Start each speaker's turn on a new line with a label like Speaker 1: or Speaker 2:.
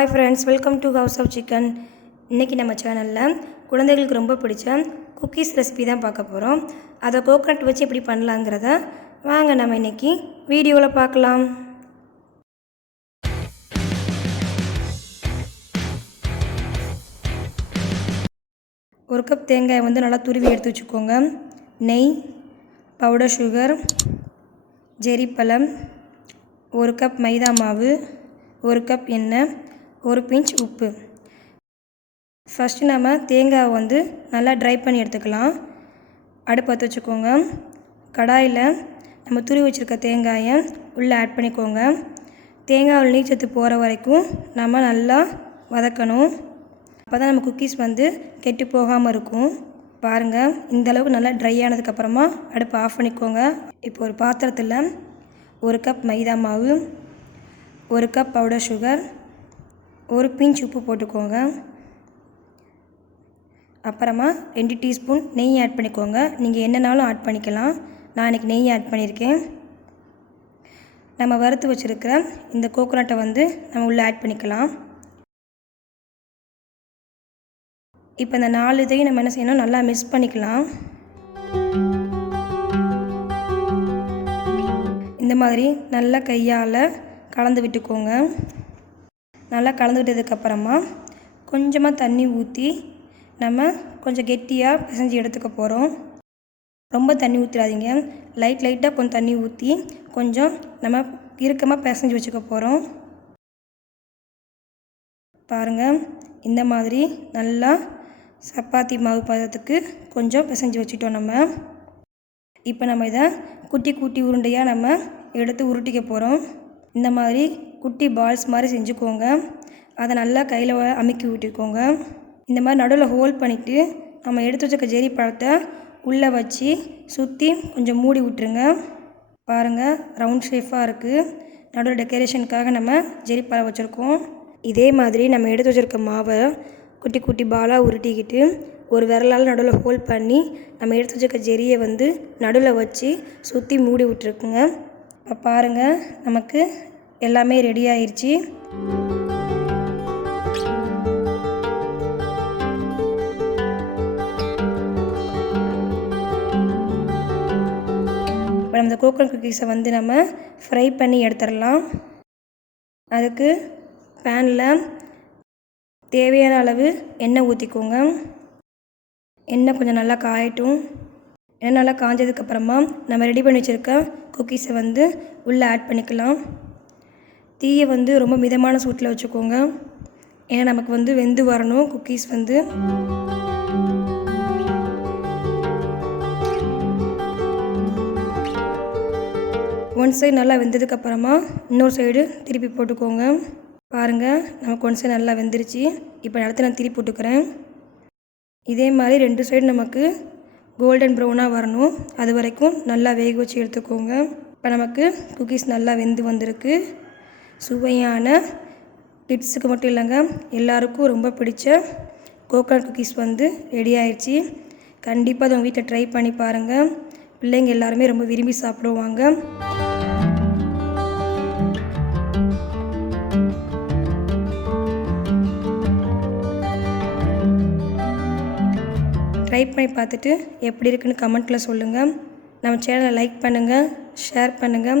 Speaker 1: Hi friends welcome to house of chicken இன்றைக்கி நம்ம சேனலில் குழந்தைகளுக்கு ரொம்ப பிடிச்ச குக்கீஸ் ரெசிபி தான் பார்க்க போகிறோம் அதை கோகனட் வச்சு எப்படி பண்ணலாங்கிறத வாங்க நம்ம இன்றைக்கி வீடியோவில் பார்க்கலாம். ஒரு கப் தேங்காயை வந்து நல்லா துருவி எடுத்து வச்சுக்கோங்க. நெய் பவுடர் சுகர் ஜெரிப்பழம் ஒரு கப் மைதா மாவு ஒரு கப் எண்ணெய் ஒரு பிஞ்ச் உப்பு. ஃபஸ்ட்டு நம்ம தேங்காவை வந்து நல்லா ட்ரை பண்ணி எடுத்துக்கலாம். அடுப்பு பற்ற வச்சுக்கோங்க. கடாயில் நம்ம துருவி வச்சுருக்க தேங்காயை உள்ளே ஆட் பண்ணிக்கோங்க. தேங்காவில் நீச்சத்து போகிற வரைக்கும் நம்ம நல்லா வதக்கணும். அப்போ தான் நம்ம குக்கீஸ் வந்து கெட்டு போகாமல் இருக்கும். பாருங்கள் இந்த அளவுக்கு நல்லா ட்ரை ஆனதுக்கப்புறமா அடுப்பை ஆஃப் பண்ணிக்கோங்க. இப்போ ஒரு பாத்திரத்தில் ஒரு கப் மைதா மாவு ஒரு கப் பவுடர் சுகர் ஒரு பிஞ்ச் உப்பு போட்டுக்கோங்க. அப்புறமா ரெண்டு டீஸ்பூன் நெய் ஆட் பண்ணிக்கோங்க. நீங்கள் என்னனாலும் ஆட் பண்ணிக்கலாம். நான் இன்றைக்கி நெய் ஆட் பண்ணியிருக்கேன். நம்ம வறுத்து வச்சுருக்கிற இந்த கோகோனட்டை வந்து நம்ம உள்ளே ஆட் பண்ணிக்கலாம். இப்போ இந்த நாலு இதையும் நம்ம என்ன செய்யணும்? நல்லா மிக்ஸ் பண்ணிக்கலாம். இந்த மாதிரி நல்லா கையால் கலந்து விட்டுக்கோங்க. நல்லா கலந்து விட்டதுக்கப்புறமா கொஞ்சமாக தண்ணி ஊற்றி நம்ம கொஞ்சம் கெட்டியாக பிசைஞ்சு எடுத்துக்க போகிறோம் ரொம்ப தண்ணி ஊற்றிடாதீங்க லைட் லைட்டாக கொஞ்சம் தண்ணி ஊற்றி கொஞ்சம் நம்ம இறுக்கமாக பிசைஞ்சு வச்சுக்க போகிறோம் பாருங்கள் இந்த மாதிரி நல்லா சப்பாத்தி மாவு பதத்துக்கு கொஞ்சம் பிசைஞ்சு வச்சுட்டோம் நம்ம. இப்போ நம்ம இதை குட்டி குட்டி உருண்டையாக நம்ம எடுத்து உருட்டிக்க போகிறோம் இந்த மாதிரி குட்டி பால்ஸ் மாதிரி செஞ்சுக்கோங்க. அதை நல்லா கையில் அமுக்கி விட்டுக்கோங்க. இந்த மாதிரி நடுவில் ஹோல்ட் பண்ணிவிட்டு நம்ம எடுத்து வச்சுக்க ஜெரி பழத்தை உள்ளே வச்சு சுற்றி கொஞ்சம் மூடி விட்டுருங்க. பாருங்கள் ரவுண்ட் ஷேஃபாக இருக்குது நடுவில் டெக்கரேஷனுக்காக நம்ம ஜெரி பழம் வச்சுருக்கோம். இதே மாதிரி நம்ம எடுத்து வச்சுருக்க மாவை குட்டி குட்டி பாலாக உருட்டிக்கிட்டு ஒரு விரலால் நடுவில் ஹோல்ட் பண்ணி நம்ம எடுத்து வச்சுருக்க ஜெரியை வந்து நடுவில் வச்சு சுற்றி மூடி விட்ருக்குங்க இப்போ பாருங்கள் நமக்கு எல்லாமே ரெடி ஆயிடுச்சு இப்போ நம்ம கோக்கனட் குக்கீஸை வந்து நம்ம ஃப்ரை பண்ணி எடுத்துடலாம். அதுக்கு பேனில் தேவையான அளவு எண்ணெய் ஊற்றிக்கோங்க எண்ணெய் கொஞ்சம் நல்லா காயட்டும். எண்ணெய் நல்லா காஞ்சதுக்கப்புறமா நம்ம ரெடி பண்ணி வச்சுருக்க குக்கீஸை வந்து உள்ளே ஆட் பண்ணிக்கலாம். தீயை வந்து ரொம்ப மிதமான சூட்டில் வச்சுக்கோங்க. ஏன்னா நமக்கு வந்து வெந்து வரணும் குக்கீஸ் வந்து. ஒன் சைடு நல்லா வெந்ததுக்கப்புறமா இன்னொரு சைடு திருப்பி போட்டுக்கோங்க. பாருங்கள் நமக்கு ஒன் சைடு நல்லா வெந்துருச்சு. இப்போ அடுத்து நான் திருப்பி போட்டுக்கிறேன். இதே மாதிரி ரெண்டு சைடு நமக்கு கோல்டன் ப்ரௌனாக வரணும். அது வரைக்கும் நல்லா வேக வச்சு எடுத்துக்கோங்க. இப்போ நமக்கு குக்கீஸ் நல்லா வெந்து வந்திருக்கு. சுவையான கிட்ஸுக்கு மட்டும் இல்லைங்க. எல்லாருக்கும் ரொம்ப பிடிச்ச கோகனட் குக்கீஸ் வந்து ரெடி ஆயிடுச்சு கண்டிப்பாக அதை உங்கள் வீட்டில் ட்ரை பண்ணி பாருங்கள் பிள்ளைங்க எல்லாருமே ரொம்ப விரும்பி சாப்பிடுவாங்க. ட்ரை பண்ணி பார்த்துட்டு எப்படி இருக்குன்னு கமெண்ட்டில் சொல்லுங்கள் நம்ம சேனலை லைக் பண்ணுங்கள் ஷேர் பண்ணுங்கள்